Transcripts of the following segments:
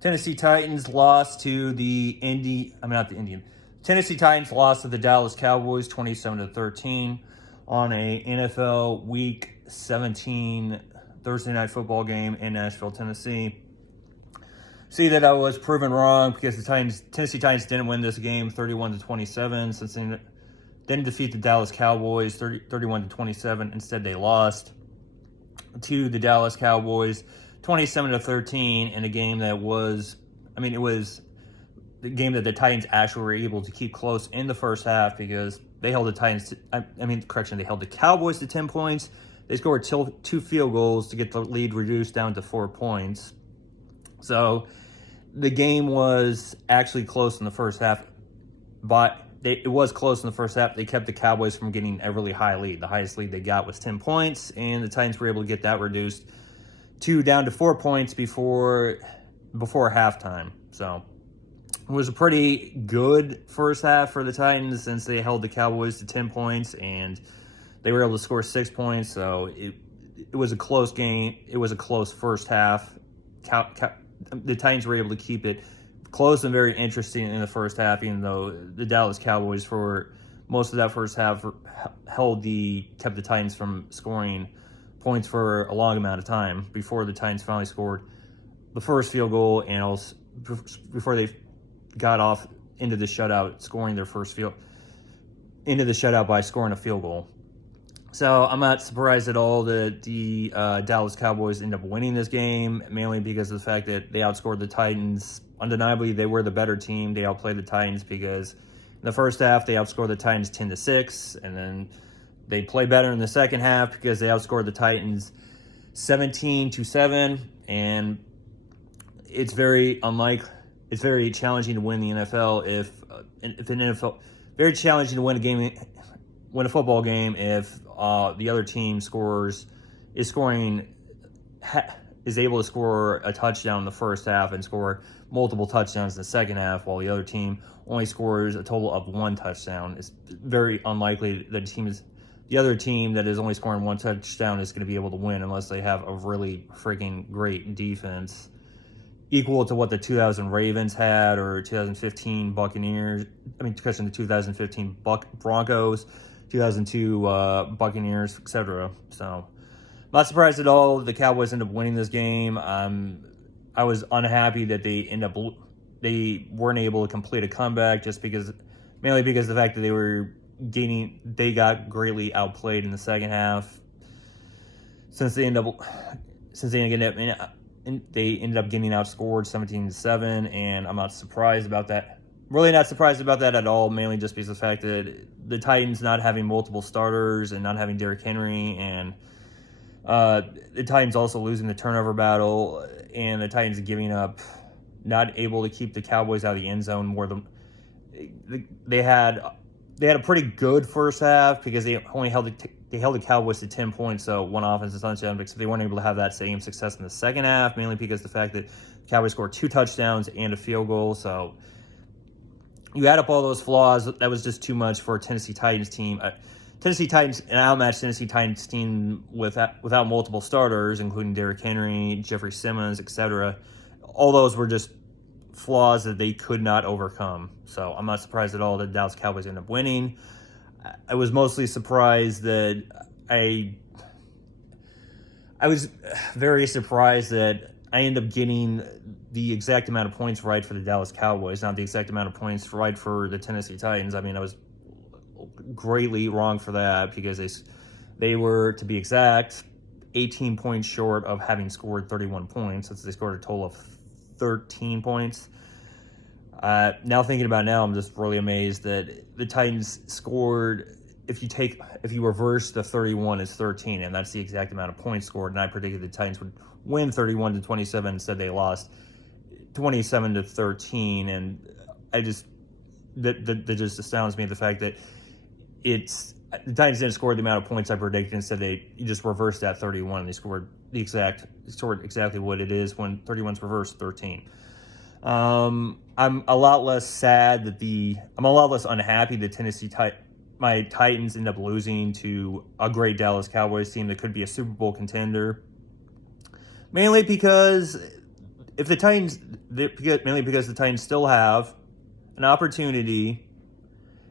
Tennessee Titans lost to the Tennessee Titans lost to the Dallas Cowboys 27-13 on a NFL Week 17 Thursday night football game in Nashville, Tennessee. See that I was proven wrong because the Tennessee Titans didn't win this game 31-27 since they didn't defeat the Dallas Cowboys 31-27. Instead, they lost to the Dallas Cowboys 27-13 in a game that was, it was the game that the Titans actually were able to keep close in the first half because they held the they held the Cowboys to 10 points. They scored two field goals to get the lead reduced down to 4 points. So the game was actually close in the first half, but it was close in the first half. They kept the Cowboys from getting a really high lead. The highest lead they got was 10 points, and the Titans were able to get that reduced down to 4 points before halftime. So it was a pretty good first half for the Titans since they held the Cowboys to 10 points, and they were able to score 6 points. So it was a close game. It was a close first half. The Titans were able to keep it close and very interesting in the first half, even though the Dallas Cowboys for most of that first half kept the Titans from scoring points for a long amount of time before the Titans finally scored the first field goal, and also before they got off into the shutout, by scoring a field goal. So I'm not surprised at all that the Dallas Cowboys end up winning this game, mainly because of the fact that they outscored the Titans. Undeniably, they were the better team. They outplayed the Titans because in the first half, they outscored the Titans 10-6, and then they played better in the second half because they outscored the Titans 17-7, and it's very challenging to win the NFL very challenging to win a football game if the other team is able to score a touchdown in the first half and score multiple touchdowns in the second half, while the other team only scores a total of 1 touchdown. It's very unlikely that the other team that is only scoring 1 touchdown is going to be able to win unless they have a really freaking great defense, equal to what the 2000 Ravens had or 2015 Buccaneers. The 2015 Broncos, 2002 Buccaneers, etc. So, not surprised at all the Cowboys end up winning this game. I was unhappy that they weren't able to complete a comeback mainly because of the fact that they got greatly outplayed in the second half. Since they ended up getting outscored 17-7, and I'm not surprised about that. Really not surprised about that at all, mainly just because of the fact that the Titans not having multiple starters and not having Derrick Henry, and the Titans also losing the turnover battle, and the Titans not able to keep the Cowboys out of the end zone more than they had a pretty good first half because they only held the Cowboys to 10 points, so 1 offensive touchdown, because they weren't able to have that same success in the second half, mainly because of the fact that the Cowboys scored 2 touchdowns and a field goal. So you add up all those flaws, that was just too much for a Tennessee Titans team. An outmatched Tennessee Titans team without multiple starters, including Derrick Henry, Jeffrey Simmons, etc. All those were just flaws that they could not overcome. So I'm not surprised at all that Dallas Cowboys ended up winning. I was mostly surprised that I was very surprised that I ended up getting the exact amount of points right for the Dallas Cowboys, not the exact amount of points right for the Tennessee Titans. I was greatly wrong for that because they were, to be exact, 18 points short of having scored 31 points, since they scored a total of 13 points. Now thinking about it now, I'm just really amazed that the Titans scored. If you reverse the 31, it's 13, and that's the exact amount of points scored. And I predicted the Titans would win 31-27. Instead, they lost 27-13, and that just astounds me. The fact that the Titans didn't score the amount of points I predicted. Instead, you just reversed that 31, and they scored exactly what it is when 31's reversed 13. I'm a lot less unhappy that my Titans end up losing to a great Dallas Cowboys team that could be a Super Bowl contender. Mainly because if the Titans mainly because the Titans still have an opportunity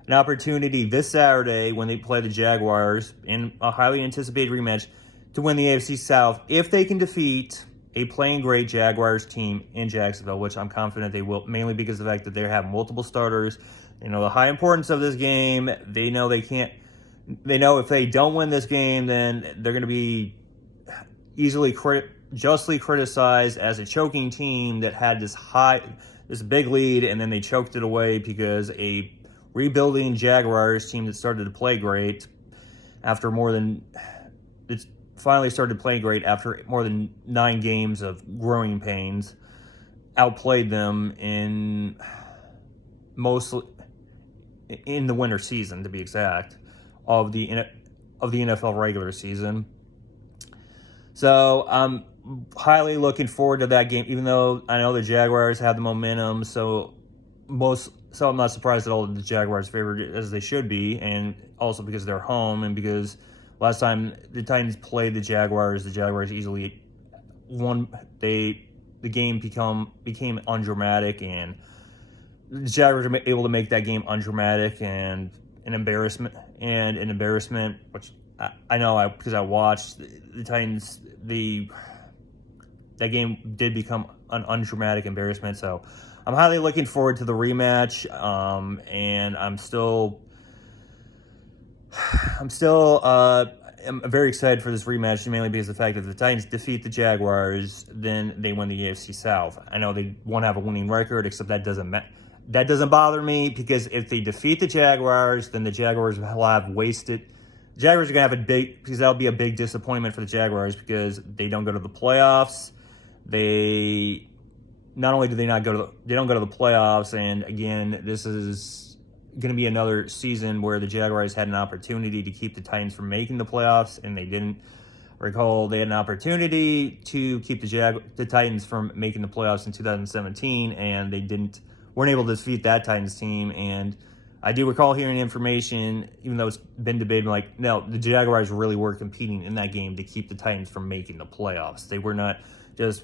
this Saturday when they play the Jaguars in a highly anticipated rematch to win the AFC South if they can defeat a playing great Jaguars team in Jacksonville, which I'm confident they will, mainly because of the fact that they have multiple starters. They know the high importance of this game. They know they can't. They know if they don't win this game, then they're going to be justly criticized as a choking team that had this big lead, and then they choked it away because a rebuilding Jaguars team that started to play great after it's finally started playing great after more than 9 games of growing pains, outplayed them in the winter season, to be exact, of the NFL regular season. So I'm highly looking forward to that game, even though I know the Jaguars have the momentum. So I'm not surprised at all that the Jaguars favored as they should be, and also because they're home and because last time the Titans played the Jaguars easily won. The game became undramatic, and the Jaguars were able to make that game undramatic and an embarrassment, which I know because I watched the Titans. That game did become an undramatic embarrassment. So I'm highly looking forward to the rematch, and I'm very excited for this rematch, mainly because of the fact that if the Titans defeat the Jaguars, then they win the AFC South. I know they won't have a winning record, except that doesn't bother me, because if they defeat the Jaguars, then the Jaguars will have wasted. The Jaguars are going to have because that'll be a big disappointment for the Jaguars, because they don't go to the playoffs. They don't go to the playoffs, and again, this is going to be another season where the Jaguars had an opportunity to keep the Titans from making the playoffs, and they didn't. Recall they had an opportunity to keep the Titans from making the playoffs in 2017, and they weren't able to defeat that Titans team. And I do recall hearing information, even though it's been debated, like, no, the Jaguars really were competing in that game to keep the Titans from making the playoffs. They were not just,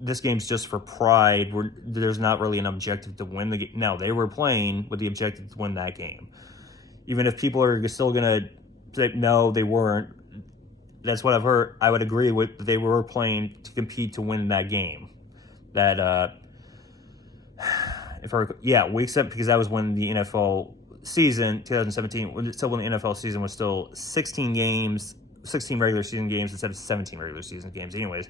this game's just for pride. There's not really an objective to win the game. No, they were playing with the objective to win that game. Even if people are still going to say, no, they weren't. That's what I've heard. I would agree with, they were playing to compete to win that game. Week 7, because that was when the NFL season, 2017, still when the NFL season was still 16 regular season games instead of 17 regular season games. Anyways,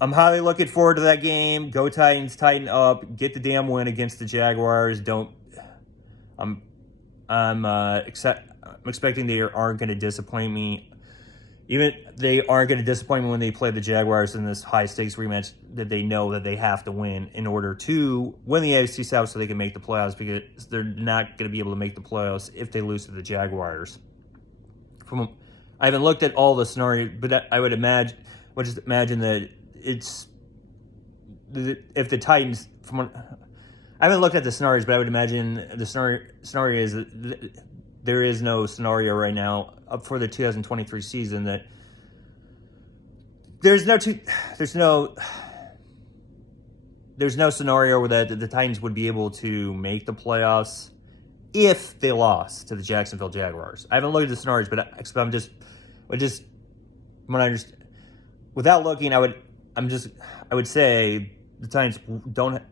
I'm highly looking forward to that game. Go Titans, tighten up, get the damn win against the Jaguars. I'm expecting they aren't going to disappoint me. Even they aren't going to disappoint me when they play the Jaguars in this high-stakes rematch that they know that they have to win in order to win the AFC South so they can make the playoffs, because they're not going to be able to make the playoffs if they lose to the Jaguars. I haven't looked at all the scenarios, but I would imagine that if the Titans, I haven't looked at the scenarios, but I would imagine the scenario is that there is no scenario right now up for the 2023 season that there's no scenario where the Titans would be able to make the playoffs if they lost to the Jacksonville Jaguars. I haven't looked at the scenarios, but without looking, I would say the Titans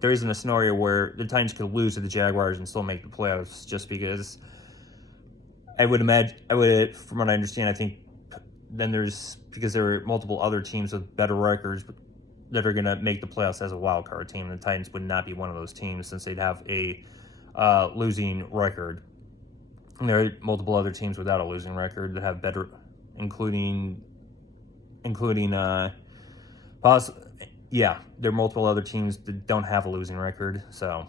there isn't a scenario where the Titans could lose to the Jaguars and still make the playoffs, just because from what I understand, I think then because there are multiple other teams with better records that are going to make the playoffs as a wild card team, and the Titans would not be one of those teams since they'd have a losing record. And there are multiple other teams without a losing record that have better, including there are multiple other teams that don't have a losing record. So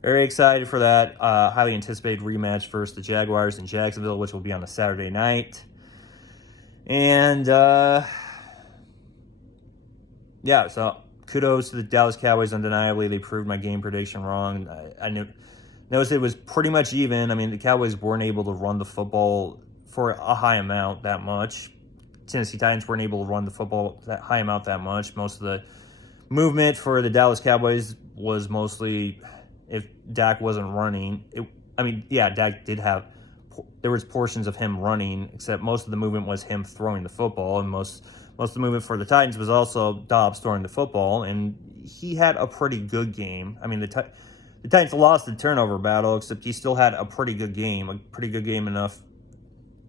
very excited for that highly anticipated rematch versus the Jaguars in Jacksonville, which will be on a Saturday night. And so kudos to the Dallas Cowboys. Undeniably, they proved my game prediction wrong. I noticed it was pretty much even. I mean, the Cowboys weren't able to run the football for a high amount that much. Tennessee Titans weren't able to run the football that high amount that much. Most of movement for the Dallas Cowboys was mostly if Dak wasn't running. Dak did have, there was portions of him running, except most of the movement was him throwing the football, and most of the movement for the Titans was also Dobbs throwing the football, and he had a pretty good game. I mean, the Titans lost the turnover battle, except he still had a pretty good game enough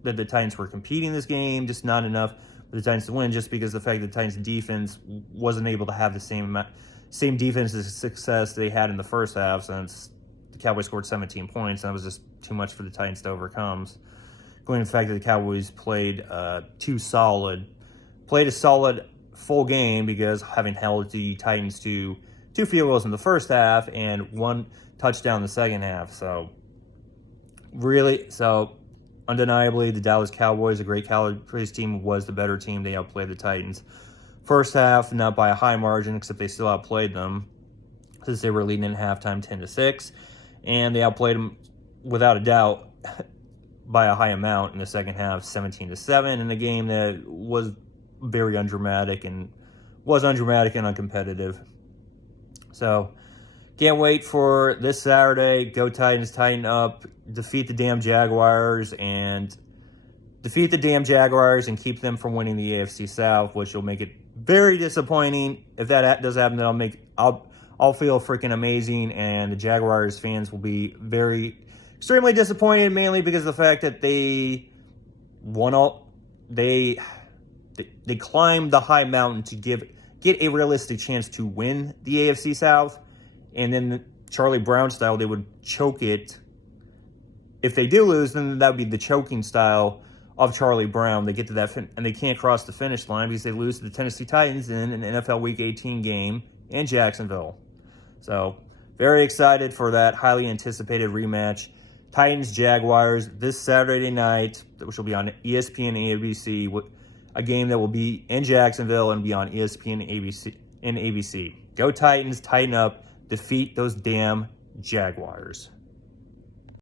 that the Titans were competing this game, just not enough for the Titans to win, just because the fact that the Titans defense wasn't able to have the same defensive success they had in the first half, since the Cowboys scored 17 points, and that was just too much for the Titans to overcome. Including the fact that the Cowboys played a solid full game, because having held the Titans to 2 field goals in the first half and 1 touchdown in the second half. So undeniably, the Dallas Cowboys, a great Cowboys team, was the better team. They outplayed the Titans. First half, not by a high margin, except they still outplayed them, since they were leading in halftime 10-6, and they outplayed them without a doubt by a high amount in the second half, 17-7, in a game that was very undramatic and uncompetitive. So, can't wait for this Saturday. Go Titans, tighten up, defeat the damn Jaguars, and keep them from winning the AFC South, which will make it very disappointing. If that does happen, then I'll feel freaking amazing, and the Jaguars fans will be extremely disappointed, mainly because of the fact that they climbed the high mountain to get a realistic chance to win the AFC South, and then Charlie Brown style, they would choke it. If they do lose, then that would be the choking style of Charlie Brown. They get to that, and they can't cross the finish line because they lose to the Tennessee Titans in an NFL Week 18 game in Jacksonville. So, very excited for that highly anticipated rematch. Titans-Jaguars this Saturday night, which will be on ESPN and ABC, a game that will be in Jacksonville and be on ESPN and ABC. Go Titans, tighten up, defeat those damn Jaguars.